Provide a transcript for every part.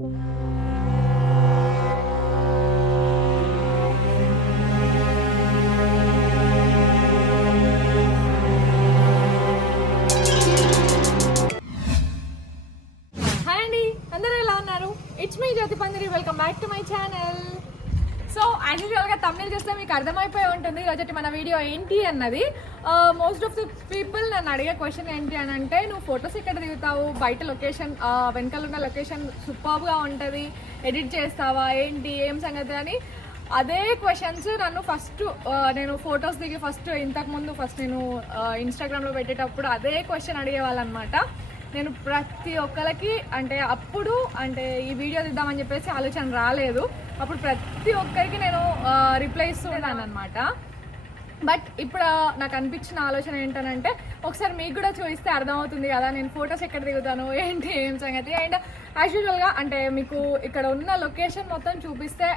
Hi అండి అందరూ ఎలా ఉన్నారు? It's me Jyothi Pandiri welcome back to my channel so యాక్చువల్గా తమిళ చూస్తే మీకు అర్థమైపోయి ఉంటుంది. ఈరోజు మన వీడియో ఏంటి అన్నది. మోస్ట్ ఆఫ్ ది పీపుల్ నన్ను అడిగే క్వశ్చన్ ఏంటి అని అంటే నువ్వు ఫొటోస్ ఇక్కడ దిగుతావు? బయట లొకేషన్ వెనకాల ఉన్న లొకేషన్ సూపర్గా ఉంటుంది. ఎడిట్ చేస్తావా? ఏంటి? ఏం సంగతి? అని అదే క్వశ్చన్స్ నన్ను ఫస్ట్ నేను ఫొటోస్ దిగి ఫస్ట్ ఇంతకు ముందు ఫస్ట్ నేను ఇన్స్టాగ్రామ్లో పెట్టేటప్పుడు అదే క్వశ్చన్ అడిగేవాళ్ళు అనమాట నేను ప్రతి ఒక్కరికి అంటే అప్పుడు అంటే ఈ వీడియో తీద్దామని చెప్పేసి ఆలోచన రాలేదు. అప్పుడు ప్రతి ఒక్కరికి నేను రిప్లై ఇస్తున్నాను అనమాట బట్ ఇప్పుడు నాకు అనిపించిన ఆలోచన ఏంటనంటే ఒకసారి మీకు కూడా చూపిస్తే అర్థమవుతుంది కదా నేను ఫొటోస్ ఎక్కడ దిగుతాను ఏంటి ఏం సంగతి? అండ్ యాక్చువల్గా అంటే మీకు ఇక్కడ ఉన్న లొకేషన్ మొత్తం చూపిస్తే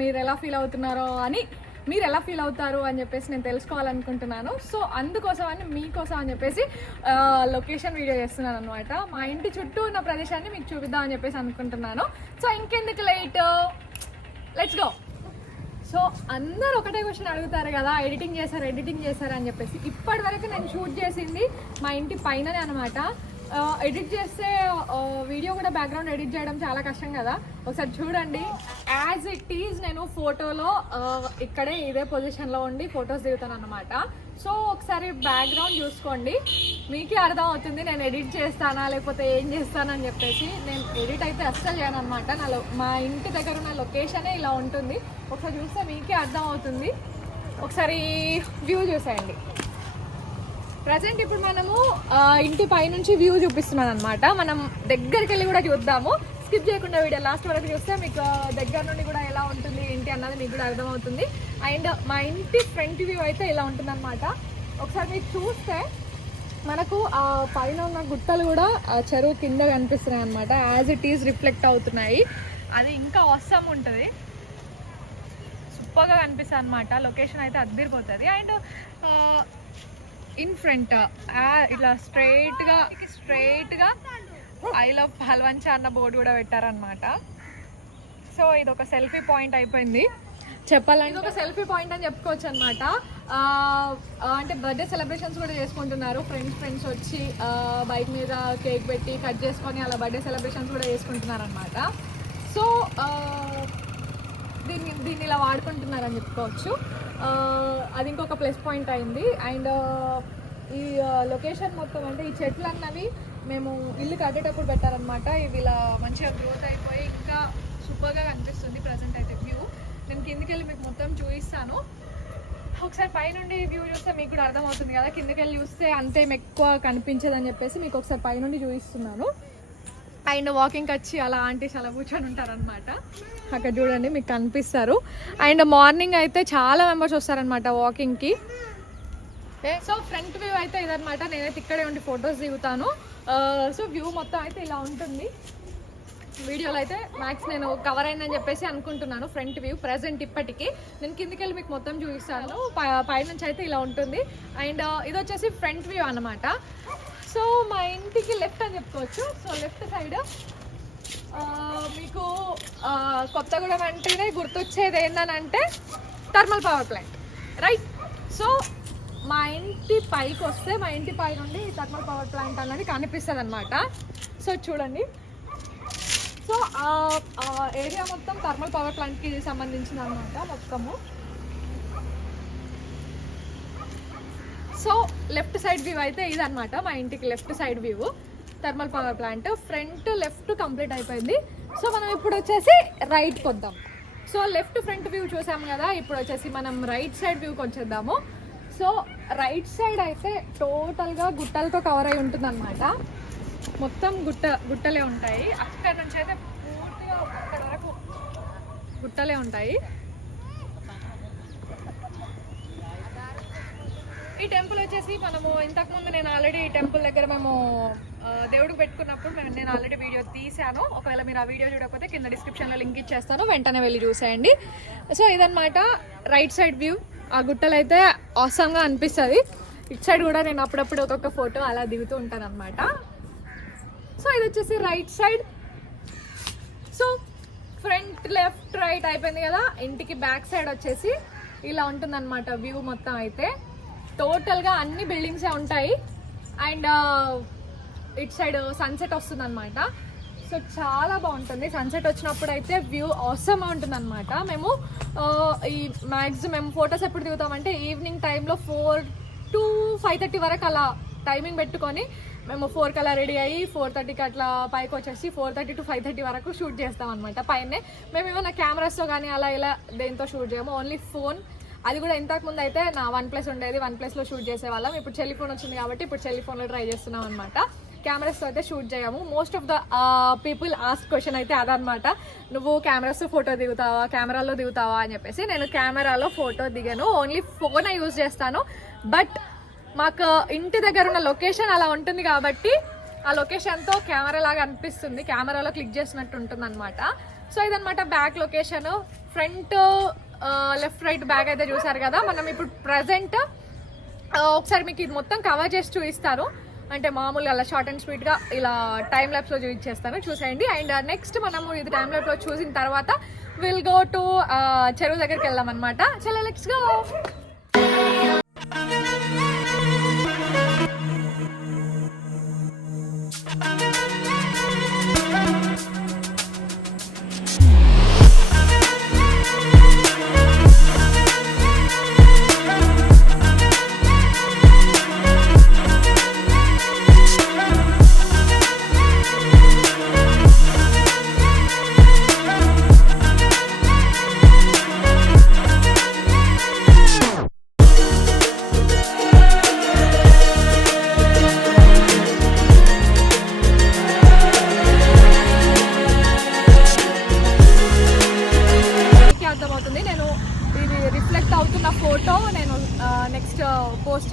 మీరు ఎలా ఫీల్ అవుతున్నారో అని మీరు ఎలా ఫీల్ అవుతారు అని చెప్పేసి నేను తెలుసుకోవాలనుకుంటున్నాను. సో అందుకోసం అని మీకోసం అని చెప్పేసి లొకేషన్ వీడియో చేస్తున్నాను అనమాట మా ఇంటి చుట్టూ ఉన్న ప్రదేశాన్ని మీకు చూపిద్దాం అని చెప్పేసి అనుకుంటున్నాను. సో ఇంకెందుకు లేట్ లెట్స్ గో సో అందరు ఒకటే క్వశ్చన్ అడుగుతారు కదా ఎడిటింగ్ చేశారు ఎడిటింగ్ చేశారు అని చెప్పేసి. ఇప్పటి వరకు నేను షూట్ చేసింది మా ఇంటి పైననే అనమాట ఎడిట్ చేస్తే వీడియో కూడా బ్యాక్గ్రౌండ్ ఎడిట్ చేయడం చాలా కష్టం కదా. ఒకసారి చూడండి. యాజ్ ఇట్ ఈజ్ నేను ఫోటోలో ఇక్కడే ఇదే పొజిషన్లో ఉండి ఫొటోస్ దిగుతాను అనమాట సో ఒకసారి బ్యాక్గ్రౌండ్ చూసుకోండి. మీకే అర్థం అవుతుంది నేను ఎడిట్ చేస్తానా లేకపోతే ఏం చేస్తానని చెప్పేసి. నేను ఎడిట్ అయితే అస్సలు చేయను అనమాట నా మా ఇంటి దగ్గర ఉన్న లొకేషనే ఇలా ఉంటుంది. ఒకసారి చూస్తే మీకే అర్థం అవుతుంది. ఒకసారి వ్యూ చూసేయండి. ప్రజెంట్ ఇప్పుడు మనము ఇంటి పైనుంచి వ్యూ చూపిస్తున్నాను అనమాట మనం దగ్గరికి వెళ్ళి కూడా చూద్దాము. స్కిప్ చేయకుండా వీడియో లాస్ట్ వరకు చూస్తే మీకు దగ్గర నుండి కూడా ఎలా ఉంటుంది ఏంటి అన్నది మీకు కూడా అర్థమవుతుంది. అండ్ మా ఇంటి ఫ్రంట్ వ్యూ అయితే ఇలా ఉంటుందన్నమాట. ఒకసారి మీరు చూస్తే మనకు ఆ పైన ఉన్న గుట్టలు కూడా చెరువు కింద కనిపిస్తున్నాయి అనమాట యాజ్ ఇట్ ఈస్ రిఫ్లెక్ట్ అవుతున్నాయి. అది ఇంకా అవసరం ఉంటుంది. సూపర్గా కనిపిస్తుంది అనమాట లొకేషన్ అయితే అద్దరిపోతుంది. అండ్ ఇన్ ఫ్రంట్ ఇట్లా స్ట్రైట్గా స్ట్రైట్గా ఐ లవ్ హల్వంచా అన్న బోర్డు కూడా పెట్టారనమాట సో ఇది ఒక సెల్ఫీ పాయింట్ అయిపోయింది. చెప్పాలంటే ఒక సెల్ఫీ పాయింట్ అని చెప్పుకోవచ్చు అనమాట అంటే బర్త్డే సెలబ్రేషన్స్ కూడా చేసుకుంటున్నారు. ఫ్రెండ్స్ ఫ్రెండ్స్ వచ్చి బైక్ మీద కేక్ పెట్టి కట్ చేసుకొని అలా బర్త్డే సెలబ్రేషన్స్ కూడా చేసుకుంటున్నారు అనమాట సో దీన్ని దీన్ని ఇలా వాడుకుంటున్నారని చెప్పుకోవచ్చు. అది ఇంకొక ప్లస్ పాయింట్ అయింది. అండ్ uh, ఈ uh, లొకేషన్ మొత్తం అంటే ఈ చెట్లు అన్నవి మేము ఇల్లు కట్టేటప్పుడు పెట్టారనమాట ఇవి ఇలా మంచిగా గ్రోత్ అయిపోయి ఇంకా సూపర్గా కనిపిస్తుంది ప్రజెంట్ అయితే వ్యూ నేను కిందికి వెళ్ళి మీకు మొత్తం చూపిస్తాను. ఒకసారి పైనుండి వ్యూ చూస్తే మీకు కూడా అర్థమవుతుంది కదా. కిందకి వెళ్ళి చూస్తే అంతేం ఎక్కువ కనిపించదని చెప్పేసి మీకు ఒకసారి పైనుండి చూపిస్తున్నాను. అండ్ వాకింగ్కి వచ్చి అలా ఆంటీస్ అలా కూర్చొని ఉంటారనమాట అక్కడ చూడండి మీకు కనిపిస్తారు. అండ్ మార్నింగ్ అయితే చాలా మెంబర్స్ వస్తారనమాట వాకింగ్కి సో ఫ్రంట్ వ్యూ అయితే ఇదనమాట నేనైతే ఇక్కడే ఉండి ఫొటోస్ దిగుతాను. సో వ్యూ మొత్తం అయితే ఇలా ఉంటుంది. వీడియోలో అయితే మ్యాక్స్ నేను కవర్ అయిందని చెప్పేసి అనుకుంటున్నాను ఫ్రంట్ వ్యూ ప్రజెంట్ ఇప్పటికీ. నేను కిందికి వెళ్ళి మీకు మొత్తం చూపిస్తాను. పై- పైనుంచి అయితే ఇలా ఉంటుంది. అండ్ ఇది వచ్చేసి ఫ్రంట్ వ్యూ అనమాట సో మా ఇంటికి లెఫ్ట్ అని చెప్పుకోవచ్చు. సో లెఫ్ట్ సైడ్ మీకు కొత్తగూడెం అంటేనే గుర్తొచ్చేది ఏంటనంటే thermal power plant right so మా ఇంటి పైకి వస్తే మా ఇంటి పై నుండి థర్మల్ పవర్ ప్లాంట్ అన్నది కనిపిస్తుంది అనమాట సో చూడండి. సో ఏరియా మొత్తం థర్మల్ పవర్ ప్లాంట్కి సంబంధించింది అనమాట మొత్తము. సో లెఫ్ట్ సైడ్ వ్యూ అయితే ఇదన్నమాట మా ఇంటికి left side view thermal power plant front left complete అయిపోయింది. సో మనం ఇప్పుడు వచ్చేసి రైట్కి వద్దాం సో లెఫ్ట్ ఫ్రంట్ వ్యూ చూసాం కదా ఇప్పుడు వచ్చేసి మనం రైట్ సైడ్ వ్యూకి వచ్చేద్దాము. సో రైట్ సైడ్ అయితే టోటల్గా గుట్టలతో కవర్ అయి ఉంటుంది మొత్తం గుట్ట గుట్టలే ఉంటాయి. అక్కడ నుంచి అయితే పూర్తిగా అక్కడ వరకు గుట్టలే ఉంటాయి. ఈ టెంపుల్ వచ్చేసి మనము ఇంతకుముందు నేను ఆల్రెడీ ఈ టెంపుల్ దగ్గర మేము దేవుడు దేవుడికి పెట్టుకున్నప్పుడు మేము నేను ఆల్రెడీ వీడియో తీసాను ఒకవేళ మీరు ఆ వీడియో చూడకపోతే కింద డిస్క్రిప్షన్లో లింక్ ఇచ్చేస్తాను. వెంటనే వెళ్ళి చూసేయండి. సో ఇదనమాట రైట్ సైడ్ వ్యూ ఆ గుట్టలు అయితే అవసరంగా అనిపిస్తుంది. ఇటు సైడ్ కూడా నేను అప్పుడప్పుడు ఒక్కొక్క ఫోటో అలా దిగుతూ ఉంటాను అనమాట సో ఇది వచ్చేసి right side so front left right అయిపోయింది కదా. ఇంటికి బ్యాక్ సైడ్ వచ్చేసి ఇలా ఉంటుందన్నమాట వ్యూ మొత్తం అయితే. టోటల్గా అన్ని బిల్డింగ్సే ఉంటాయి. అండ్ ఇట్ సైడ్ సన్సెట్ వస్తుంది అనమాట సో చాలా బాగుంటుంది. సన్సెట్ వచ్చినప్పుడు అయితే వ్యూ అవసరం ఉంటుంది అనమాట మేము ఈ మ్యాక్సిమం ఫొటోస్ ఎప్పుడు దిగుతామంటే ఈవినింగ్ టైంలో ఫోర్ టు ఫైవ్ థర్టీ వరకు అలా టైమింగ్ పెట్టుకొని మేము ఫోర్ అలా రెడీ అయ్యి ఫోర్ థర్టీకి అట్లా పైకి వచ్చేసి four thirty to five thirty వరకు షూట్ చేస్తాం అనమాట పైనే మేము ఏమైనా కెమెరాస్తో కానీ అలా ఇలా దేంతో షూట్ చేయము. ఓన్లీ ఫోన్ అది కూడా ఇంతకు ముందు అయితే నా వన్ ప్లస్ ఉండేది వన్ ప్లస్లో షూట్ చేసేవాళ్ళం. ఇప్పుడు టెలిఫోన్ వచ్చింది కాబట్టి ఇప్పుడు చెల్లి ట్రై చేస్తున్నాం అనమాట కెమెరాస్తో అయితే షూట్ చేయము. Most of the people ask question అయితే అదనమాట నువ్వు కెమెరాస్తో ఫోటో దిగుతావా? కెమెరాలో దిగుతావా? అని చెప్పేసి నేను కెమెరాలో ఫోటో దిగాను. ఓన్లీ ఫోన్ యూజ్ చేస్తాను. బట్ మాకు ఇంటి దగ్గర ఉన్న లొకేషన్ అలా ఉంటుంది కాబట్టి ఆ లొకేషన్తో కెమెరా లాగా అనిపిస్తుంది. కెమెరాలో క్లిక్ చేసినట్టు ఉంటుంది అనమాట సో ఇదనమాట back location front left right back అయితే చూసారు కదా? మనం ఇప్పుడు ప్రజెంట్ ఒకసారి మీకు ఇది మొత్తం కవర్ చేసి చూపిస్తారు అంటే మామూలుగా అలా షార్ట్ అండ్ స్వీట్గా ఇలా టైం ల్యాబ్స్లో చూపించేస్తాను. చూసేయండి. అండ్ నెక్స్ట్ uh, మనము ఇది టైం ల్యాబ్లో చూసిన తర్వాత విల్ గో టు చెరువు దగ్గరికి వెళ్దాం అనమాట చాలా లెట్స్ గో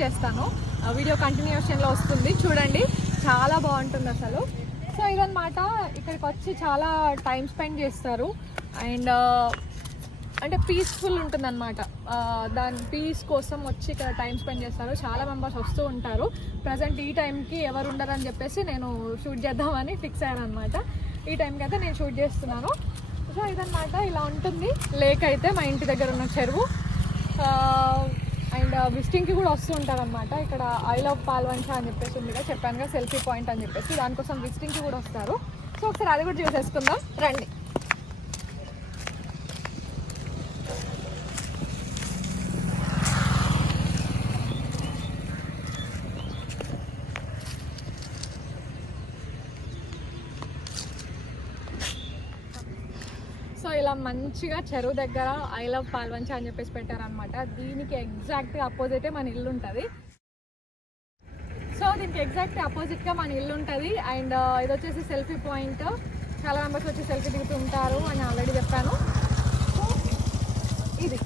చేస్తాను. వీడియో కంటిన్యూషన్లో వస్తుంది. చూడండి చాలా బాగుంటుంది అసలు. సో ఇదనమాట ఇక్కడికి వచ్చి చాలా టైం స్పెండ్ చేస్తారు. అండ్ అంటే పీస్ఫుల్ ఉంటుందన్నమాట. దాని పీస్ కోసం వచ్చి ఇక్కడ టైం స్పెండ్ చేస్తారు. చాలా మెంబర్స్ వస్తూ ఉంటారు. ప్రజెంట్ ఈ టైంకి ఎవరు ఉండరని చెప్పేసి నేను షూట్ చేద్దామని ఫిక్స్ అయ్యాను అనమాట ఈ టైంకి అయితే నేను షూట్ చేస్తున్నాను. సో ఇదన్నమాట. ఇలా ఉంటుంది. లేక్ అయితే మా ఇంటి దగ్గర ఉన్న చెరువు. అండ్ విజిటింగ్కి కూడా వస్తూ ఉంటారనమాట ఇక్కడ ఐ లవ్ పాల్వంచ అని చెప్పేసి ఉంది కదా చెప్పాను కదా సెల్ఫీ పాయింట్ అని చెప్పేసి దానికోసం విజిటింగ్కి కూడా వస్తారు. సో ఒకసారి అది కూడా చూసేసుకుందాం. రండి. సో ఇలా మంచిగా చెరువు దగ్గర ఐ లవ్ పాల్వంచ అని చెప్పేసి పెట్టారనమాట దీనికి ఎగ్జాక్ట్ అపోజిటే మన ఇల్లు ఉంటుంది. సో దీనికి ఎగ్జాక్ట్ అపోజిట్గా మన ఇల్లు ఉంటుంది. అండ్ ఇది వచ్చేసి సెల్ఫీ పాయింట్ చాలా మెంబర్స్ వచ్చి సెల్ఫీ దిగుతుంటారు. అని ఆల్రెడీ చెప్పాను సో ఇది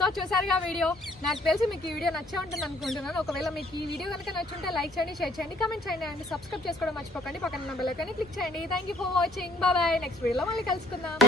సో చూసారుగా వీడియో? నాకు తెలిసి మీకు ఈ వీడియో నచ్చే ఉంటుంది అనుకుంటున్నాను. ఒకవేళ మీకు ఈ వీడియో కనుక నచ్చుంటే లైక్ చేయండి షేర్ చేయండి కమెంట్ చేయండి అండ్ సబ్స్క్రైబ్ చేసుకోవడం మర్చిపోకండి. పక్కన ఉన్న బెల్ క్లిక్ చేయండి. Thank you for watching bye next వీడియోలో మళ్ళీ కలుసుకుందాం.